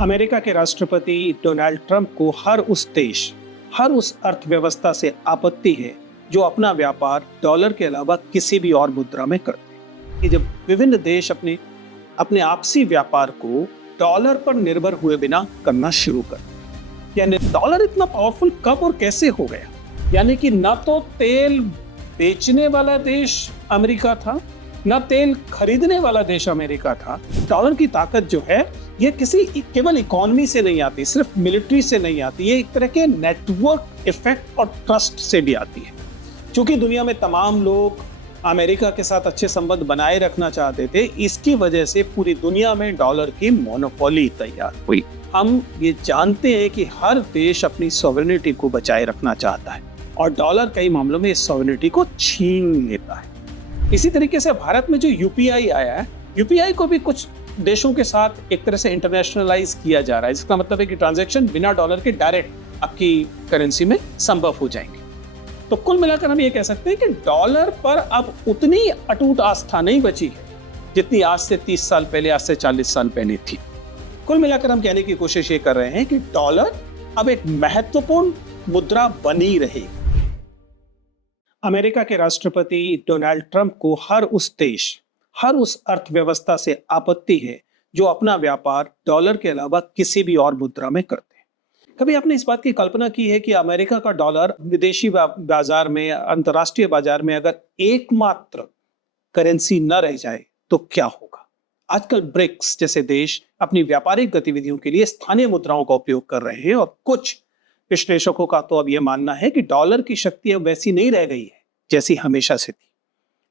America के राष्ट्रपति Donald Trump को हर उस अर्थव्यवस्था से आपत्ति है जो अपना व्यापार डॉलर के अलावा किसी भी और मुद्रा में करते हैं। कि जब विभिन्न देश अपने अपने आपसी व्यापार को डॉलर पर निर्भर हुए बिना करना शुरू कर, यानी डॉलर इतना पावरफुल कब और कैसे हो गया। यानी कि न तो तेल बेचने वाला देश अमेरिका था, न तेल खरीदने वाला देश अमेरिका था। डॉलर की ताकत जो है ये किसी केवल इकोनॉमी से नहीं आती, सिर्फ मिलिट्री से नहीं आती, ये एक तरह के नेटवर्क इफेक्ट और ट्रस्ट से भी आती है। क्योंकि दुनिया में तमाम लोग अमेरिका के साथ अच्छे संबंध बनाए रखना चाहते थे, इसकी वजह से पूरी दुनिया में डॉलर की मोनोपोली तैयार हुई। हम ये जानते हैं कि हर देश अपनी सॉवरेनिटी को बचाए रखना चाहता है और डॉलर कई मामलों में इस सॉवरेनिटी को छीन लेता है। इसी तरीके से भारत में जो यूपीआई आया है, यूपीआई को भी कुछ देशों के साथ एक तरह से इंटरनेशनलाइज किया जा रहा है, जिसका मतलब है कि ट्रांजैक्शन बिना डॉलर के डायरेक्ट आपकी करेंसी में संभव हो जाएंगे। तो कुल मिलाकर हम ये कह सकते हैं कि डॉलर पर अब उतनी अटूट आस्था नहीं बची है जितनी आज से 30 साल पहले, आज से 40 साल पहले थी। कुल मिलाकर हम कहने की कोशिश ये कर रहे हैं कि डॉलर अब एक महत्वपूर्ण मुद्रा बनी रहेगी। अमेरिका के राष्ट्रपति डोनाल्ड ट्रंप को हर उस अर्थव्यवस्था से आपत्ति है जो अपना व्यापार डॉलर के अलावा किसी भी और मुद्रा में करते हैं। कभी आपने इस बात की कल्पना की है कि अमेरिका का डॉलर विदेशी बाजार में, अंतर्राष्ट्रीय बाजार में अगर एकमात्र करेंसी न रह जाए तो क्या होगा? आजकल ब्रिक्स जैसे देश अपनी व्यापारिक गतिविधियों के लिए स्थानीय मुद्राओं का उपयोग कर रहे हैं और कुछ विश्लेषकों का तो अब यह मानना है कि डॉलर की शक्ति अब वैसी नहीं रह गई है जैसी हमेशा से थी।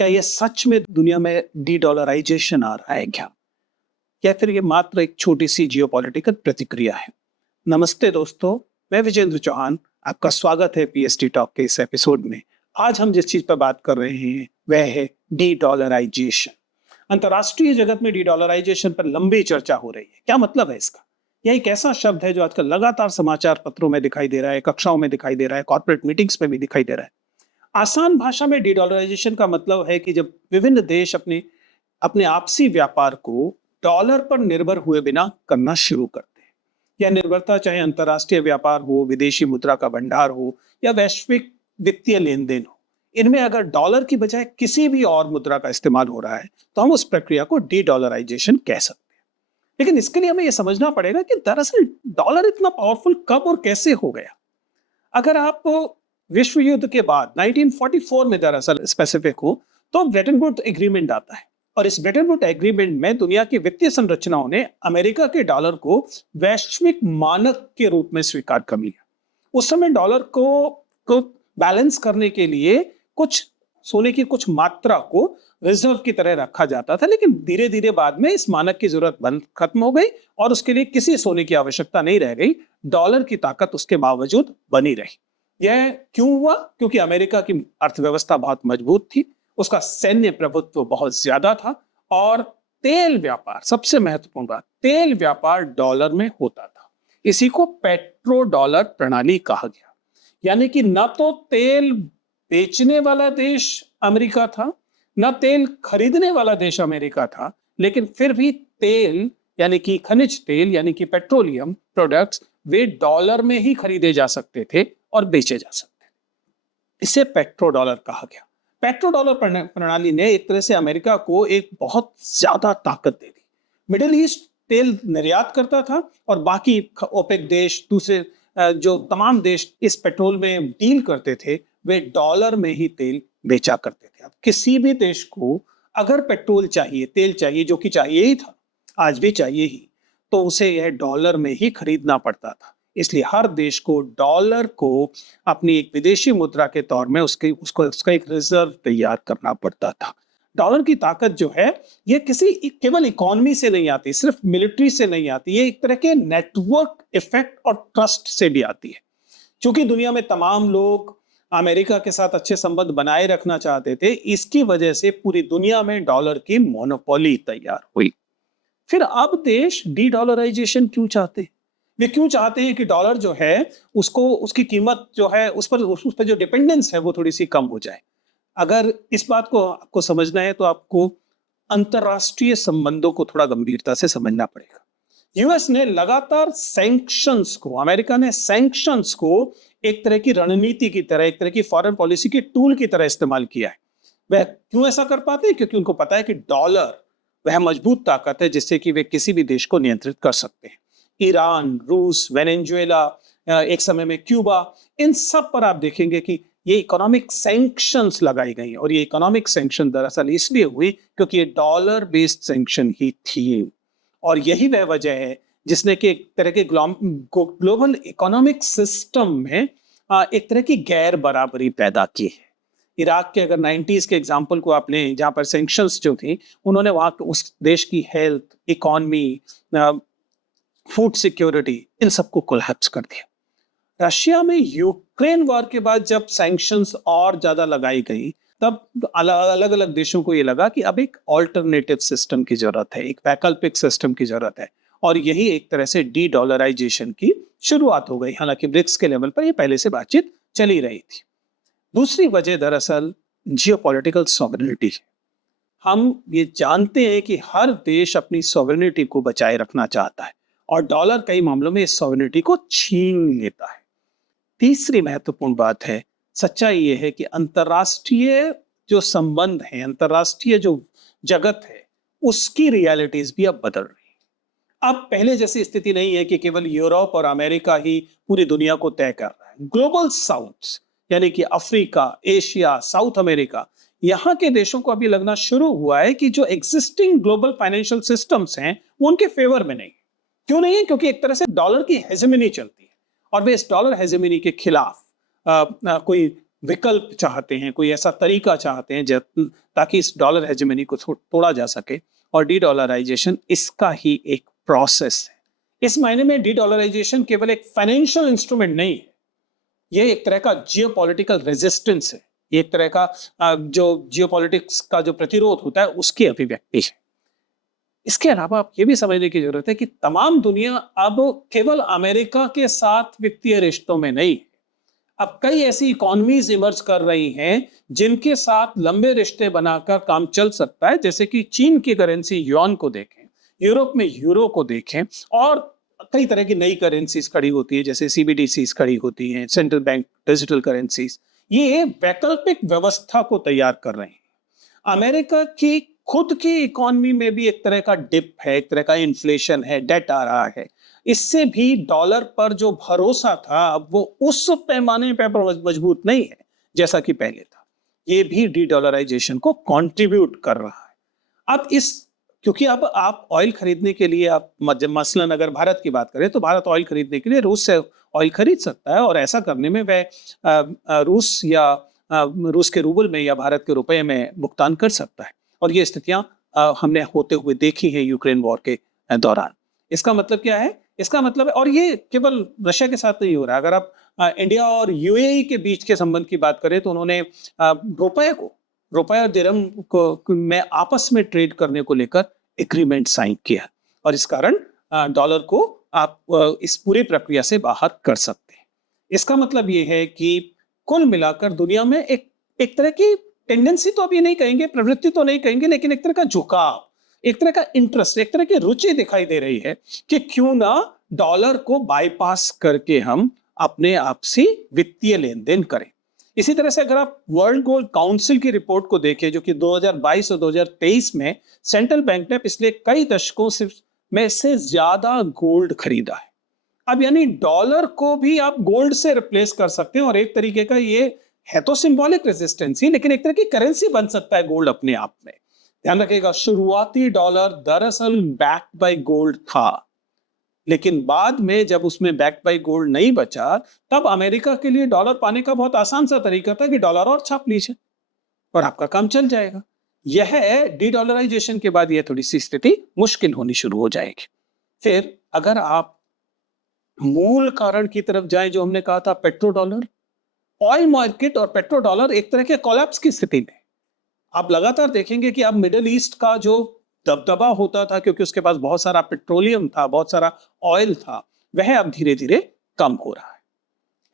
क्या यह सच में दुनिया में डी डॉलराइजेशन आ रहा है क्या, या फिर यह मात्र एक छोटी सी जियोपॉलिटिकल प्रतिक्रिया है? नमस्ते दोस्तों, मैं विजेंद्र चौहान, आपका स्वागत है पीएसटी टॉक के इस एपिसोड में। आज हम जिस चीज पर बात कर रहे हैं वह है डी डॉलराइजेशन। अंतरराष्ट्रीय जगत में डी डॉलराइजेशन पर लंबी चर्चा हो रही है। क्या मतलब है इसका? यह एक ऐसा शब्द है जो आजकल लगातार समाचार पत्रों में दिखाई दे रहा है, कक्षाओं में दिखाई दे रहा है, कॉर्पोरेट मीटिंग्स में भी दिखाई दे रहा है। आसान भाषा में डी डॉलराइजेशन का मतलब है कि जब विभिन्न देश अपने आपसी व्यापार को डॉलर पर निर्भर हुए बिना करना शुरू करते हैं। यह निर्भरता चाहे अंतरराष्ट्रीय व्यापार हो, विदेशी मुद्रा का भंडार हो या वैश्विक वित्तीय लेन देन हो, इनमें अगर डॉलर की बजाय किसी भी और मुद्रा का इस्तेमाल हो रहा है तो हम उस प्रक्रिया को डी डॉलराइजेशन कह सकते हैं। लेकिन इसके लिए हमें यह समझना पड़ेगा कि दरअसल डॉलर इतना पावरफुल कब और कैसे हो गया। अगर आप विश्व युद्ध के बाद 1944 में दरअसल स्पेसिफिक हो तो ब्रेटन वुड्स एग्रीमेंट आता है और इस ब्रेटन वुड्स एग्रीमेंट में दुनिया की वित्तीय संरचनाओं ने अमेरिका के डॉलर को वैश्विक मानक के रूप में स्वीकार कर लिया। उस समय डॉलर को बैलेंस करने के लिए कुछ सोने की कुछ मात्रा को रिजर्व की तरह रखा जाता था, लेकिन धीरे धीरे बाद में इस मानक की जरूरत खत्म हो गई और उसके लिए किसी सोने की आवश्यकता नहीं रह गई। डॉलर की ताकत उसके बावजूद बनी रही। यह क्यों हुआ? क्योंकि अमेरिका की अर्थव्यवस्था बहुत मजबूत थी, उसका सैन्य प्रभुत्व बहुत ज्यादा था और तेल व्यापार, सबसे महत्वपूर्ण बात, तेल व्यापार डॉलर में होता था। इसी को पेट्रो डॉलर प्रणाली कहा गया। यानी कि न तो तेल बेचने वाला देश अमेरिका था, न तेल खरीदने वाला देश अमेरिका था, लेकिन फिर भी तेल यानी कि खनिज तेल यानी कि पेट्रोलियम प्रोडक्ट्स वे डॉलर में ही खरीदे जा सकते थे और बेचे जा सकते थे। इसे पेट्रो डॉलर कहा गया। पेट्रो डॉलर प्रणाली ने एक तरह से अमेरिका को एक बहुत ज्यादा ताकत दे दी। मिडिल ईस्ट तेल निर्यात करता था और बाकी ओपेक देश, दूसरे जो तमाम देश इस पेट्रोल में डील करते थे, वे डॉलर में ही तेल बेचा करते थे। अब किसी भी देश को अगर पेट्रोल चाहिए, तेल चाहिए, जो कि चाहिए ही था, आज भी चाहिए ही, तो उसे यह डॉलर में ही खरीदना पड़ता था। इसलिए हर देश को डॉलर को अपनी एक विदेशी मुद्रा के तौर में उसका एक रिजर्व तैयार करना पड़ता था। डॉलर की ताकत जो है ये किसी केवल इकोनॉमी से नहीं आती, सिर्फ मिलिट्री से नहीं आती, ये एक तरह के नेटवर्क इफेक्ट और ट्रस्ट से भी आती है। क्योंकि दुनिया में तमाम लोग अमेरिका के साथ अच्छे संबंध बनाए रखना चाहते थे, इसकी वजह से पूरी दुनिया में डॉलर की मोनोपोली तैयार हुई। फिर अब देश डी डॉलराइजेशन क्यों चाहते हैं? वे क्यों चाहते हैं कि डॉलर जो है उसको, उसकी कीमत जो है उस पर जो डिपेंडेंस है वो थोड़ी सी कम हो जाए। अगर इस बात को आपको समझना है तो आपको अंतरराष्ट्रीय संबंधों को थोड़ा गंभीरता से समझना पड़ेगा। यूएस ने लगातार सैंक्शंस को, अमेरिका ने सैंक्शंस को एक तरह की रणनीति की तरह, एक तरह की फॉरेन पॉलिसी के टूल की तरह इस्तेमाल किया है। वह क्यों ऐसा कर पाते हैं? क्योंकि उनको पता है कि डॉलर वह मजबूत ताकत है जिससे कि वे किसी भी देश को नियंत्रित कर सकते हैं। ईरान, रूस, वेनेजुएला, एक समय में क्यूबा, इन सब पर आप देखेंगे कि ये इकोनॉमिक सैंक्शंस लगाई गई और ये इकोनॉमिक सैंक्शन दरअसल इसलिए हुई क्योंकि ये डॉलर बेस्ड सैंक्शन ही थी। और यही वह वजह है जिसने कि एक तरह के ग्लोबल इकोनॉमिक सिस्टम में एक तरह की गैर बराबरी पैदा की है। इराक के अगर 90s के एग्जाम्पल को आप लें, जहां पर सैंक्शंस जो थी, उन्होंने वहां उस देश की हेल्थ, इकोनॉमी, फूड सिक्योरिटी, इन सबको कोलैप्स कर दिया। रशिया में यूक्रेन वॉर के बाद जब सैंक्शंस और ज्यादा लगाई गई, तब अलग अलग देशों को ये लगा कि अब एक ऑल्टरनेटिव सिस्टम की जरूरत है, एक वैकल्पिक सिस्टम की जरूरत है, और यही एक तरह से डी डॉलराइजेशन की शुरुआत हो गई। हालांकि ब्रिक्स के लेवल पर ये पहले से बातचीत चली रही थी। दूसरी वजह दरअसल जियोपॉलिटिकल सॉवरेनिटी है। हम ये जानते हैं कि हर देश अपनी सॉवरेनिटी को बचाए रखना चाहता है और डॉलर कई मामलों में इस सॉवरेनिटी को छीन लेता है। तीसरी महत्वपूर्ण बात है, सच्चाई ये है कि अंतर्राष्ट्रीय जो संबंध है, अंतर्राष्ट्रीय जो जगत है, उसकी रियलिटीज भी अब बदल रही है। अब पहले जैसी स्थिति नहीं है कि केवल यूरोप और अमेरिका ही पूरी दुनिया को तय कर रहा है। ग्लोबल साउथ यानी कि अफ्रीका, एशिया, साउथ अमेरिका, यहाँ के देशों को अभी लगना शुरू हुआ है कि जो एग्जिस्टिंग ग्लोबल फाइनेंशियल सिस्टम्स हैं वो उनके फेवर में नहीं। क्यों नहीं है? क्योंकि एक तरह से डॉलर की हेजेमनी चलती है और वे इस डॉलर हेजेमनी के खिलाफ कोई विकल्प चाहते हैं, कोई ऐसा तरीका चाहते हैं ताकि इस डॉलर हेजेमनी को तोड़ा जा सके। और डी डॉलराइजेशन इसका ही एक प्रोसेस है। इस मायने में डी डॉलराइजेशन केवल एक फाइनेंशियल इंस्ट्रूमेंट नहीं है, यह एक तरह का जियोपॉलिटिकल रेजिस्टेंस है। ये एक तरह का जो जियोपॉलिटिक्स का जो प्रतिरोध होता है उसकी अभिव्यक्ति है। इसके अलावा आप ये भी समझने की जरूरत है कि तमाम दुनिया अब केवल अमेरिका के साथ वित्तीय रिश्तों में नहीं है। अब कई ऐसी इकोनॉमीज इमर्ज कर रही हैं जिनके साथ लंबे रिश्ते बनाकर काम चल सकता है, जैसे कि चीन की करेंसी युआन को देखें, यूरोप में यूरो को देखें, और कई तरह की नई करेंसीज खड़ी होती है, जैसे सीबीडीसीज खड़ी होती हैं, सेंट्रल बैंक डिजिटल करेंसीज। ये वैकल्पिक व्यवस्था को तैयार कर रहे हैं। अमेरिका की खुद की इकोनॉमी में भी एक तरह का डिप है, एक तरह का इन्फ्लेशन है, डेट आ रहा है। इससे भी डॉलर पर जो भरोसा था अब वो उस पैमाने पर मजबूत नहीं है जैसा कि पहले था। ये भी डी डॉलराइजेशन को कंट्रीब्यूट कर रहा है। अब इस क्योंकि अब आप ऑयल खरीदने के लिए, आप मसलन अगर भारत की बात करें तो भारत ऑयल खरीदने के लिए रूस से ऑयल खरीद सकता है, और ऐसा करने में वह रूस या रूस के रूबल में या भारत के रुपए में भुगतान कर सकता है। और ये स्थितियां हमने होते हुए देखी है यूक्रेन वॉर के दौरान। इसका मतलब क्या है? इसका मतलब है, और ये केवल रशिया के साथ नहीं हो रहा, अगर आप इंडिया और यूएई के बीच के संबंध की बात करें तो उन्होंने रुपए और दिरहम को में आपस में ट्रेड करने को लेकर एग्रीमेंट साइन किया, और इस कारण डॉलर को आप इस पूरी प्रक्रिया से बाहर कर सकते हैं। इसका मतलब ये है कि कुल मिलाकर दुनिया में एक तरह की टेंडेंसी तो अभी नहीं कहेंगे, प्रवृत्ति तो नहीं कहेंगे, लेकिन एक तरह का झुकाव, एक तरह का इंटरेस्ट, एक तरह की रुचि दिखाई दे रही है कि क्यों ना डॉलर को बाईपास करके हम अपने आपसी वित्तीय लेन देन करें। इसी तरह से अगर आप वर्ल्ड गोल्ड काउंसिल की रिपोर्ट को देखें, जो कि 2022 और 2023 में सेंट्रल बैंक ने पिछले कई दशकों में से ज्यादा गोल्ड खरीदा है। अब यानी डॉलर को भी आप गोल्ड से रिप्लेस कर सकते हैं, और एक तरीके का ये है तो सिंबॉलिक रेजिस्टेंस ही, लेकिन एक तरह की करेंसी बन सकता है गोल्ड अपने आप में। ध्यान रखिएगा, शुरुआती डॉलर दरअसल बैक्ड बाय गोल्ड था, लेकिन बाद में जब उसमें बैक्ड बाय गोल्ड नहीं बचा, तब अमेरिका के लिए डॉलर पाने का बहुत आसान सा तरीका था कि डॉलर और छाप लीजिए और आपका काम चल जाएगा। यह डी डॉलराइजेशन के बाद यह थोड़ी सी स्थिति मुश्किल होनी शुरू हो जाएगी। फिर अगर आप मूल कारण की तरफ जाएं, जो हमने कहा था पेट्रो डॉलर, ऑयल मार्केट और पेट्रो डॉलर एक तरह के कोलैप्स की स्थिति में। आप लगातार देखेंगे कि अब मिडिल ईस्ट का जो दबदबा होता था, क्योंकि उसके पास बहुत सारा पेट्रोलियम था, बहुत सारा ऑयल था, वह अब धीरे धीरे कम हो रहा है।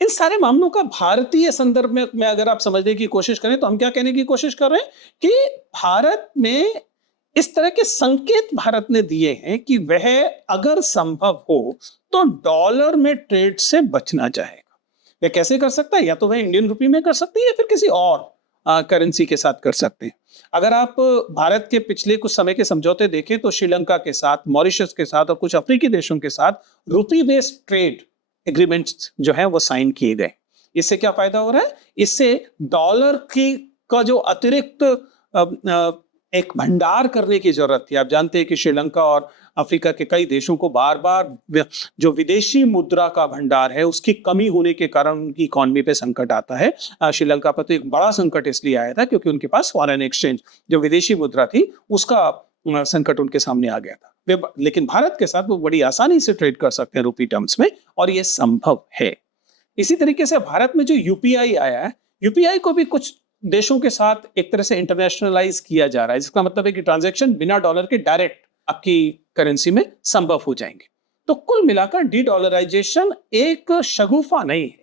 इन सारे मामलों का भारतीय संदर्भ में अगर आप समझने की कोशिश करें तो हम क्या कहने की कोशिश कर रहे हैं कि भारत में इस तरह के संकेत भारत ने दिए हैं कि वह अगर संभव हो तो डॉलर में ट्रेड से बचना चाहेगा। वह कैसे कर सकता है? या तो वह इंडियन रुपी में कर सकती है या फिर किसी और करेंसी के साथ कर सकते हैं। अगर आप भारत के पिछले कुछ समय के समझौते देखें तो श्रीलंका के साथ, मॉरिशस के साथ और कुछ अफ्रीकी देशों के साथ रुपी बेस्ड ट्रेड एग्रीमेंट्स जो है वो साइन किए गए। इससे क्या फायदा हो रहा है? इससे डॉलर की का जो अतिरिक्त एक भंडार करने की जरूरत थी। आप जानते हैं कि श्रीलंका और अफ्रीका के कई देशों को बार बार जो विदेशी मुद्रा का भंडार है उसकी कमी होने के कारण उनकी इकोनॉमी पे संकट आता है। श्रीलंका पर तो एक बड़ा संकट इसलिए आया था क्योंकि उनके पास फॉरेन एक्सचेंज जो विदेशी मुद्रा थी उसका संकट उनके सामने आ गया था। लेकिन भारत के साथ वो बड़ी आसानी से ट्रेड कर सकते हैं रुपी टर्म्स में, और ये संभव है। इसी तरीके से भारत में जो यूपीआई आया है, यूपीआई को भी कुछ देशों के साथ एक तरह से इंटरनेशनलाइज किया जा रहा है, जिसका मतलब है कि ट्रांजैक्शन बिना डॉलर के डायरेक्ट आपकी करेंसी में संभव हो जाएंगे। तो कुल मिलाकर डी डॉलराइजेशन एक शगुफा नहीं है,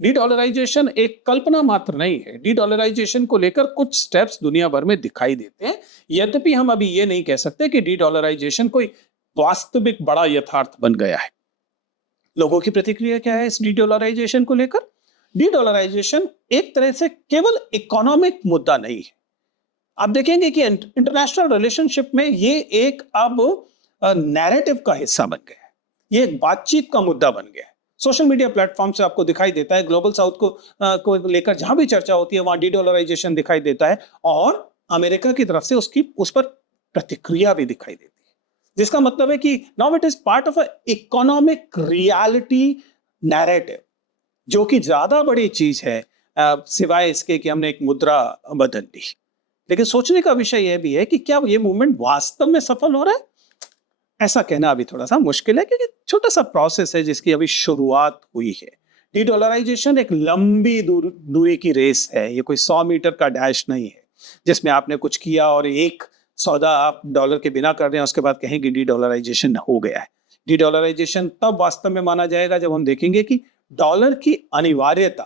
डी डॉलराइजेशन एक कल्पना मात्र नहीं है। डी डॉलराइजेशन को लेकर कुछ स्टेप्स दुनिया भर में दिखाई देते हैं, यद्यपि हम अभी ये नहीं कह सकते कि डी डॉलराइजेशन कोई वास्तविक बड़ा यथार्थ बन गया है। लोगों की प्रतिक्रिया क्या है इस डी डॉलराइजेशन को लेकर? डी डॉलराइजेशन एक तरह से केवल इकोनॉमिक मुद्दा नहीं है। आप देखेंगे कि इंटरनेशनल रिलेशनशिप में ये एक अब नैरेटिव का हिस्सा बन गया है, ये एक बातचीत का मुद्दा बन गया है। सोशल मीडिया प्लेटफॉर्म से आपको दिखाई देता है, ग्लोबल साउथ को लेकर जहां भी चर्चा होती है वहां डी डॉलराइजेशन दिखाई देता है, और अमेरिका की तरफ से उस पर प्रतिक्रिया भी दिखाई देती है, जिसका मतलब है कि now it is part of a economic reality narrative, जो कि ज्यादा बड़ी चीज है सिवाय इसके कि हमने एक मुद्रा बदल दी। लेकिन सोचने का विषय यह भी है कि क्या ये मूवमेंट वास्तव में सफल हो रहा है? ऐसा कहना अभी थोड़ा सा मुश्किल है, क्योंकि छोटा सा प्रोसेस है जिसकी अभी शुरुआत हुई है। डी डॉलराइजेशन एक लंबी दूरी की रेस है, ये कोई 100 मीटर का डैश नहीं है जिसमें आपने कुछ किया और एक सौदा आप डॉलर के बिना कर रहे हैं उसके बाद कहें कि डी डॉलराइजेशन हो गया है। डी डॉलराइजेशन तब वास्तव में माना जाएगा जब हम देखेंगे कि डॉलर की अनिवार्यता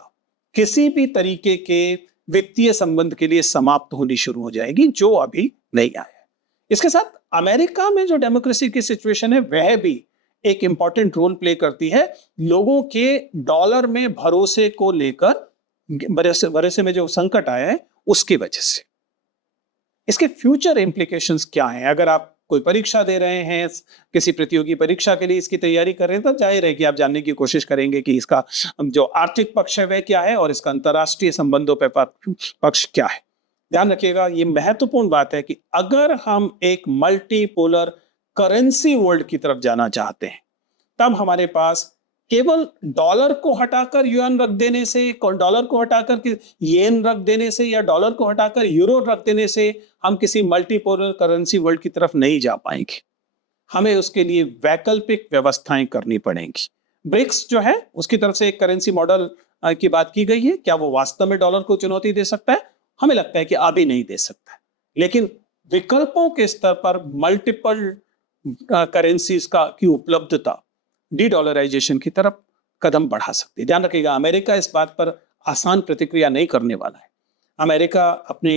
किसी भी तरीके के वित्तीय संबंध के लिए समाप्त होनी शुरू हो जाएगी, जो अभी नहीं आया है। इसके साथ अमेरिका में जो डेमोक्रेसी की सिचुएशन है वह भी एक इंपॉर्टेंट रोल प्ले करती है लोगों के डॉलर में भरोसे को लेकर। भरोसे में जो संकट आया है उसकी वजह से इसके फ्यूचर इंप्लीकेशंस क्या हैं? अगर आप कोई परीक्षा दे रहे हैं, किसी प्रतियोगी परीक्षा के लिए इसकी तैयारी कर रहे हैं, तो जाहिर है कि आप जानने की कोशिश करेंगे कि इसका जो आर्थिक पक्ष है वह क्या है और इसका अंतर्राष्ट्रीय संबंधों पर पक्ष क्या है। ध्यान रखिएगा, ये महत्वपूर्ण बात है कि अगर हम एक मल्टीपोलर करेंसी वर्ल्ड की तरफ जाना चाहते हैं तब हमारे पास केवल डॉलर को हटाकर युआन रख देने से, डॉलर को हटाकर येन रख देने से या डॉलर को हटाकर यूरो रख देने से हम किसी मल्टीपोलर करेंसी वर्ल्ड की तरफ नहीं जा पाएंगे। हमें उसके लिए वैकल्पिक व्यवस्थाएं करनी पड़ेंगी। ब्रिक्स जो है उसकी तरफ से एक करेंसी मॉडल की बात की गई है। क्या वो वास्तव में डॉलर को चुनौती दे सकता है? हमें लगता है कि अभी नहीं दे सकता, लेकिन विकल्पों के स्तर पर मल्टीपल करेंसीज की उपलब्धता डी डॉलराइजेशन की तरफ कदम बढ़ा सकती है। ध्यान रखिएगा, अमेरिका इस बात पर आसान प्रतिक्रिया नहीं करने वाला है। अमेरिका अपने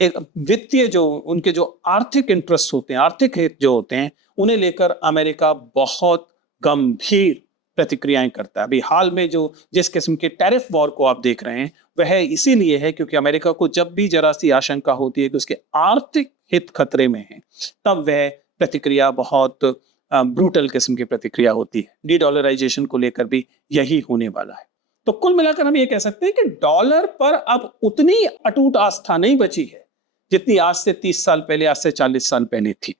एक वित्तीय जो उनके जो आर्थिक इंटरेस्ट होते हैं, आर्थिक हित जो होते हैं, उन्हें लेकर अमेरिका बहुत गंभीर प्रतिक्रियाएं करता है। अभी हाल में जो जिस किस्म के टैरिफ वॉर को आप देख रहे हैं वह इसीलिए है क्योंकि अमेरिका को जब भी जरा सी आशंका होती है कि उसके आर्थिक हित खतरे में है तब वह प्रतिक्रिया बहुत ब्रूटल किस्म की प्रतिक्रिया होती है। डी डॉलराइजेशन को लेकर भी यही होने वाला है। तो कुल मिलाकर हम ये कह सकते हैं कि डॉलर पर अब उतनी अटूट आस्था नहीं बची है जितनी आज से 30 साल पहले, आज से 40 साल पहले थी।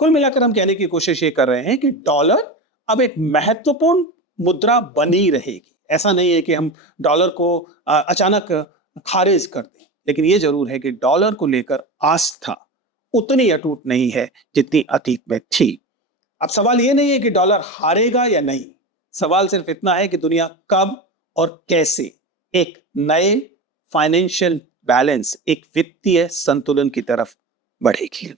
कुल मिलाकर हम कहने की कोशिश ये कर रहे हैं कि डॉलर अब एक महत्वपूर्ण मुद्रा बनी रहेगी। ऐसा नहीं है कि हम डॉलर को अचानक खारिज कर दें, लेकिन ये जरूर है कि डॉलर को लेकर आस्था उतनी अटूट नहीं है जितनी अतीत में थी। अब सवाल ये नहीं है कि डॉलर हारेगा या नहीं, सवाल सिर्फ इतना है कि दुनिया कब और कैसे एक नए फाइनेंशियल बैलेंस, एक वित्तीय संतुलन की तरफ बढ़ेगी।